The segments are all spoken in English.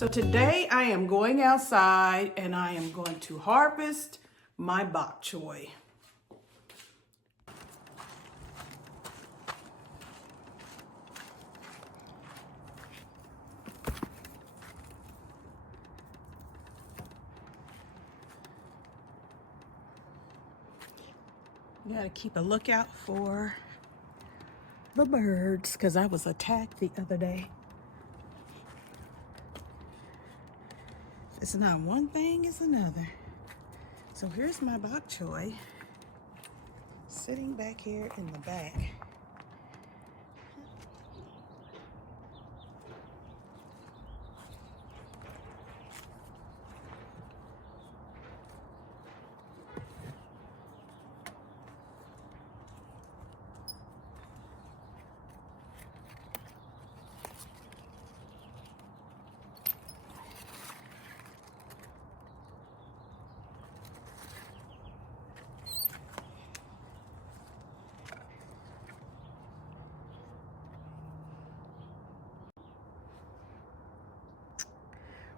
So today I am going outside and I am going to harvest my bok choy. You gotta keep a lookout for the birds because I was attacked the other day. It's not one thing, it's another. So here's my bok choy sitting back here in the back.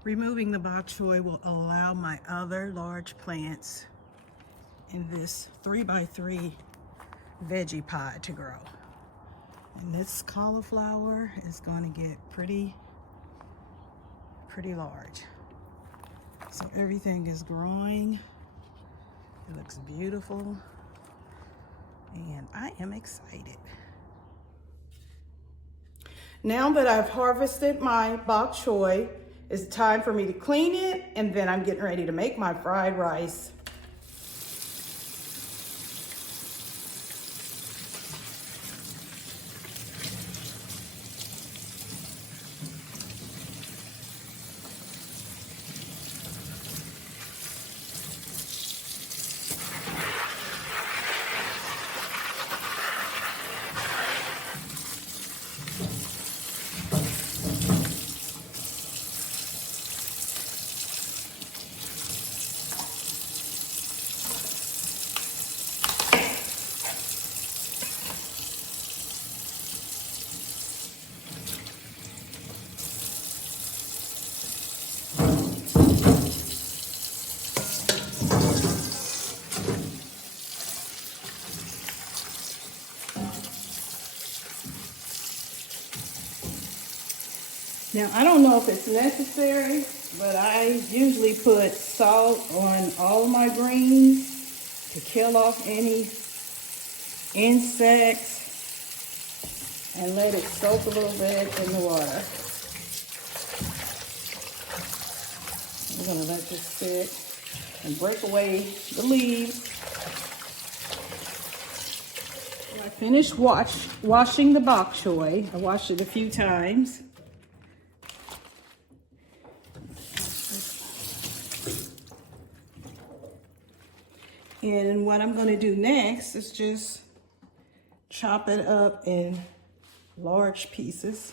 Removing the bok choy will allow my other large plants in this 3x3 veggie pot to grow. And this cauliflower is going to get pretty large. So everything is growing. It looks beautiful. And I am excited. Now that I've harvested my bok choy, it's time for me to clean it, and then I'm getting ready to make my fried rice. Now, I don't know if it's necessary, but I usually put salt on all my greens to kill off any insects and let it soak a little bit in the water. I'm gonna let this sit and break away the leaves. I finished washing the bok choy. I washed it a few times. And what I'm going to do next is just chop it up in large pieces.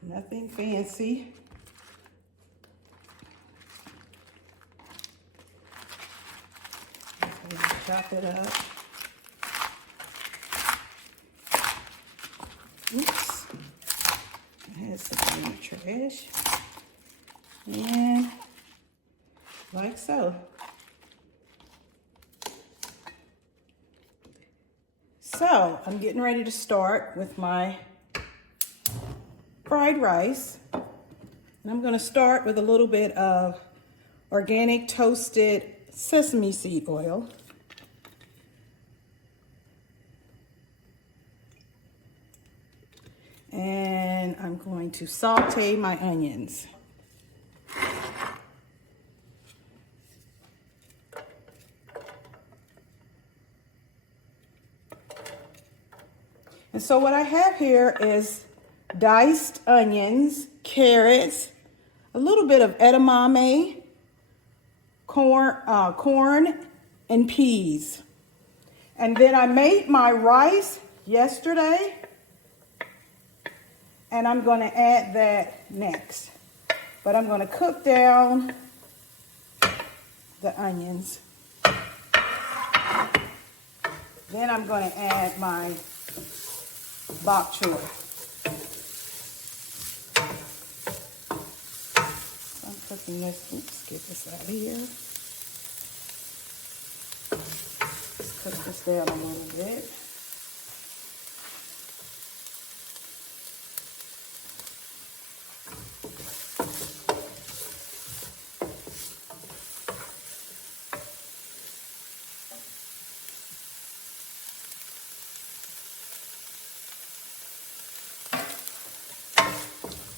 Nothing fancy. Just chop it up. Oops. I had something in the trash. And like so. So I'm getting ready to start with my fried rice. And I'm going to start with a little bit of organic toasted sesame seed oil. And I'm going to saute my onions. And so what I have here is diced onions, carrots, a little bit of edamame, corn, and peas. And then I made my rice yesterday, and I'm going to add that next. But I'm going to cook down the onions. Then I'm going to add my bok choy. And let's get this out of here. Let's cook this down a little bit.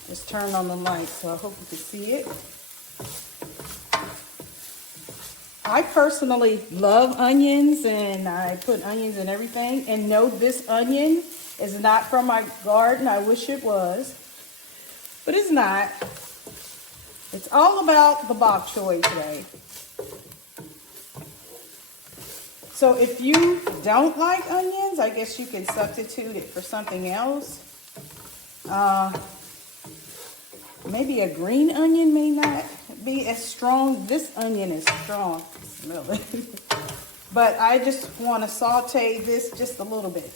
Just turn on the light so I hope you can see it. I personally love onions, and I put onions in everything. And no, this onion is not from my garden. I wish it was, but it's not. It's all about the bok choy today. So if you don't like onions, I guess you can substitute it for something else. Maybe a green onion may not be as strong. This onion is strong. Smell it. But I just want to saute this just a little bit.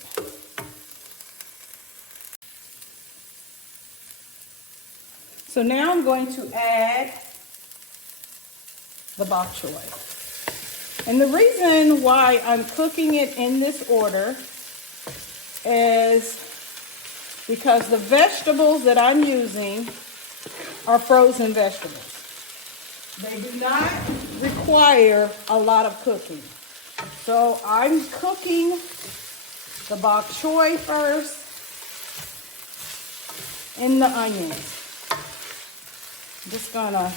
So now I'm going to add the bok choy. And the reason why I'm cooking it in this order is because the vegetables that I'm using are frozen vegetables. They do not require a lot of cooking. So I'm cooking the bok choy first and the onions. I'm just gonna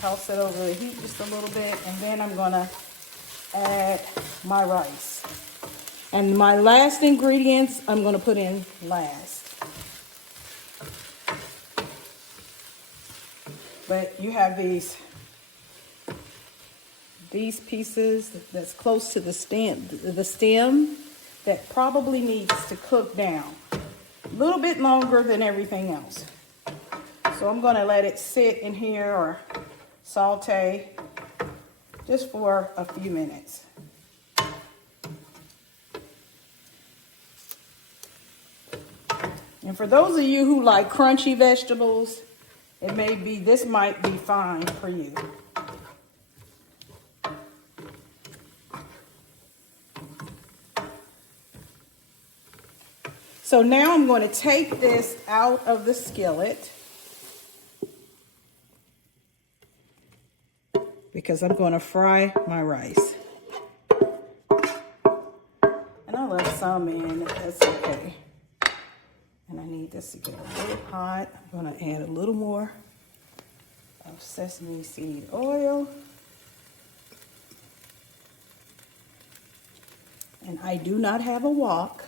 toss it over the heat just a little bit, and then I'm gonna add my rice. And my last ingredients I'm gonna put in last. But you have these pieces that's close to the stem that probably needs to cook down a little bit longer than everything else. So I'm gonna let it sit in here or saute just for a few minutes. And for those of you who like crunchy vegetables, this might be fine for you. So now I'm going to take this out of the skillet because I'm going to fry my rice. And I left some in, that's okay. And I need this to get a little hot. I'm going to add a little more of sesame seed oil. And I do not have a wok.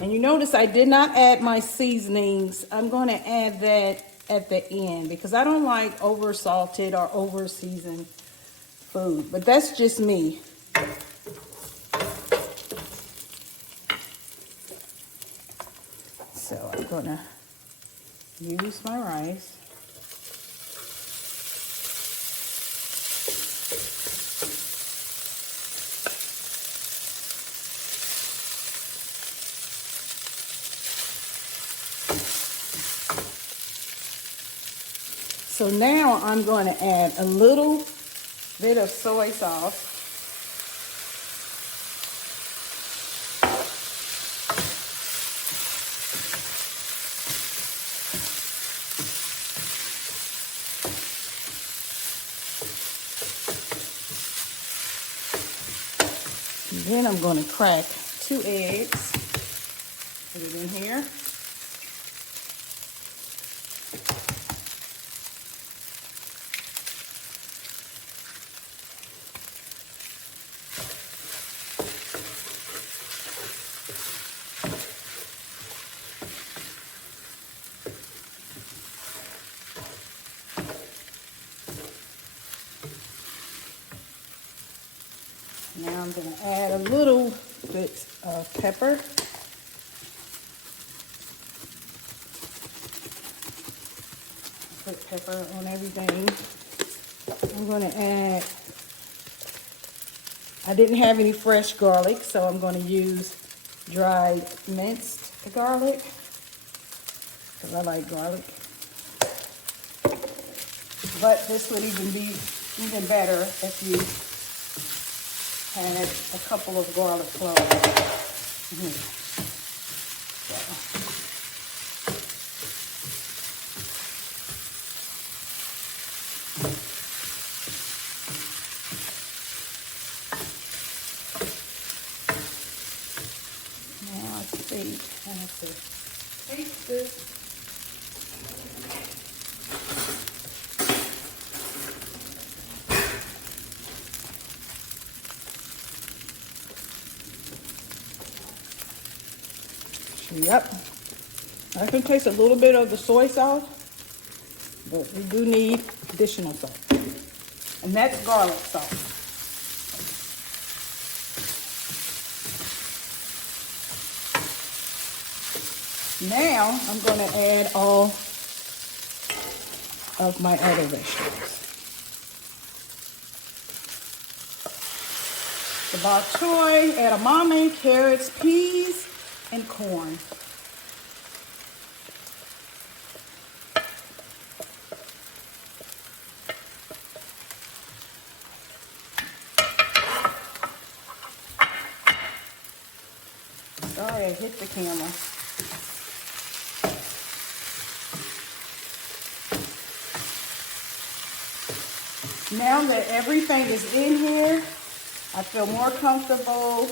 And you notice I did not add my seasonings. I'm going to add that at the end because I don't like over salted or over seasoned food. But that's just me. So I'm going to use my rice. So now I'm going to add a little bit of soy sauce. And then I'm going to crack 2 eggs. Put it in here. Now I'm going to add a little bit of pepper. Put pepper on everything. I'm going to add, I didn't have any fresh garlic, so I'm going to use dried minced the garlic, because I like garlic. But this would even be even better if you had a couple of garlic cloves. Now I think I have to take this. Yep, I can taste a little bit of the soy sauce, but we do need additional salt. And that's garlic salt. Now I'm going to add all of my other vegetables. The bok choy, edamame, carrots, peas, and corn. Sorry, I hit the camera. Now that everything is in here, I feel more comfortable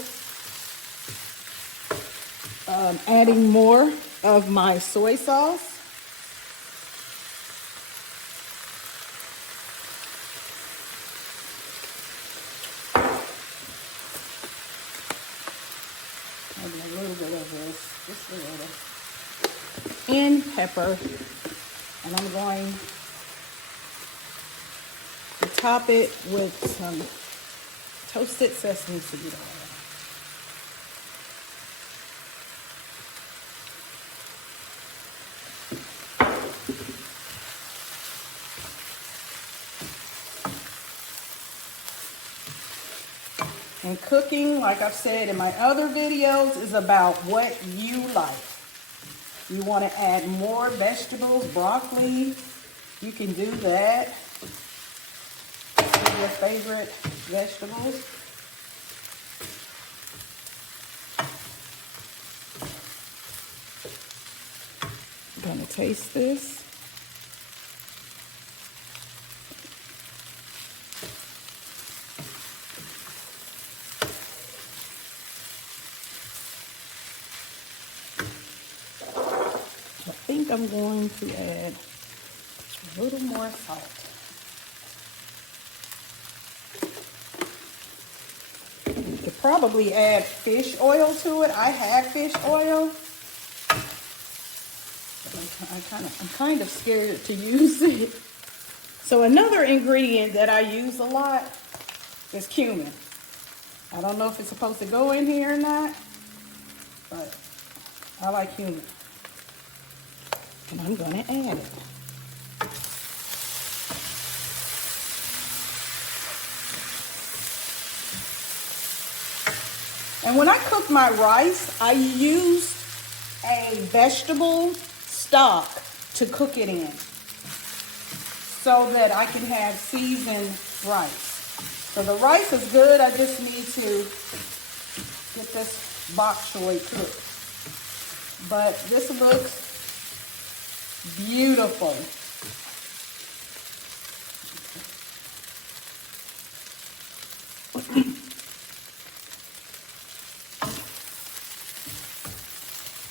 adding more of my soy sauce. Maybe a little bit of this, just a little. And pepper. And I'm going to top it with some toasted sesame seed oil. And cooking, like I've said in my other videos, is about what you like. You want to add more vegetables, broccoli, you can do that. Your favorite vegetables. I'm gonna taste this. I think I'm going to add a little more salt. You could probably add fish oil to it. I have fish oil. I'm kind of scared to use it. So another ingredient that I use a lot is cumin. I don't know if it's supposed to go in here or not, but I like cumin. And I'm gonna add it. And when I cook my rice, I use a vegetable stock to cook it in so that I can have seasoned rice. So the rice is good. I just need to get this bok choy cooked. But this looks beautiful.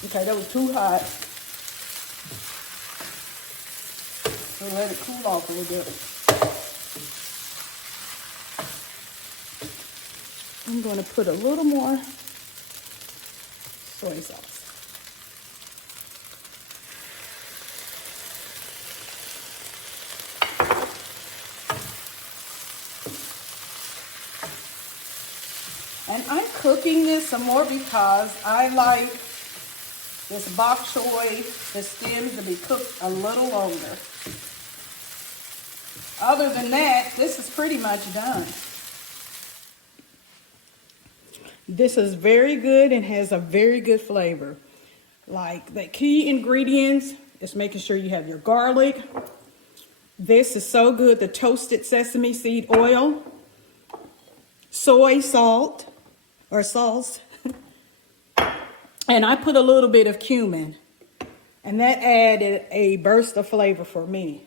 Okay, that was too hot. So let it cool off a little bit. I'm going to put a little more soy sauce. And I'm cooking this some more because I like this bok choy, the stems, to be cooked a little longer. Other than that, this is pretty much done. This is very good and has a very good flavor. Like the key ingredients is making sure you have your garlic. This is so good. The toasted sesame seed oil, soy salt or sauce, and I put a little bit of cumin, and that added a burst of flavor for me.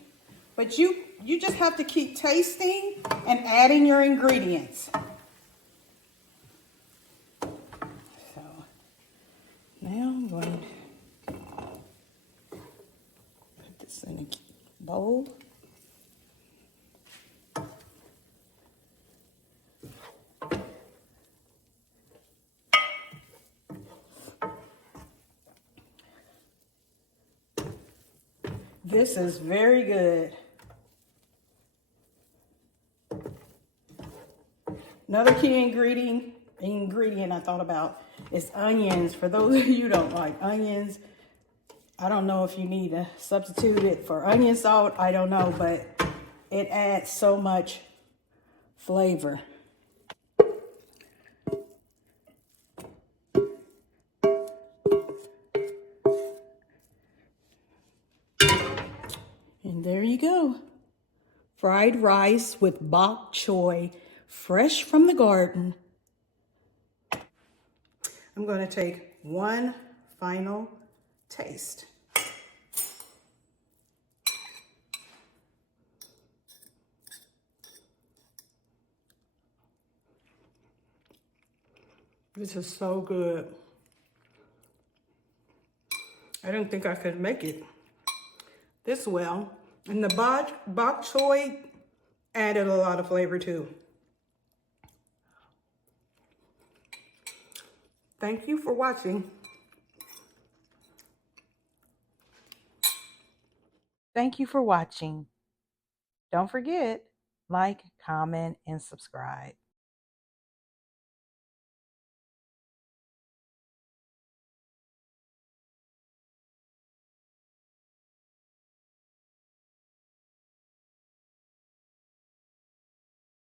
But you just have to keep tasting and adding your ingredients. So now I'm going to put this in a bowl. This is very good. Another key ingredient I thought about is onions. For those of you who don't like onions, I don't know if you need to substitute it for onion salt. I don't know, but it adds so much flavor. And there you go. Fried rice with bok choy, fresh from the garden. I'm going to take one final taste. This is so good. I didn't think I could make it this well. And the bok choy added a lot of flavor too. Thank you for watching. Thank you for watching. Don't forget, like, comment, and subscribe.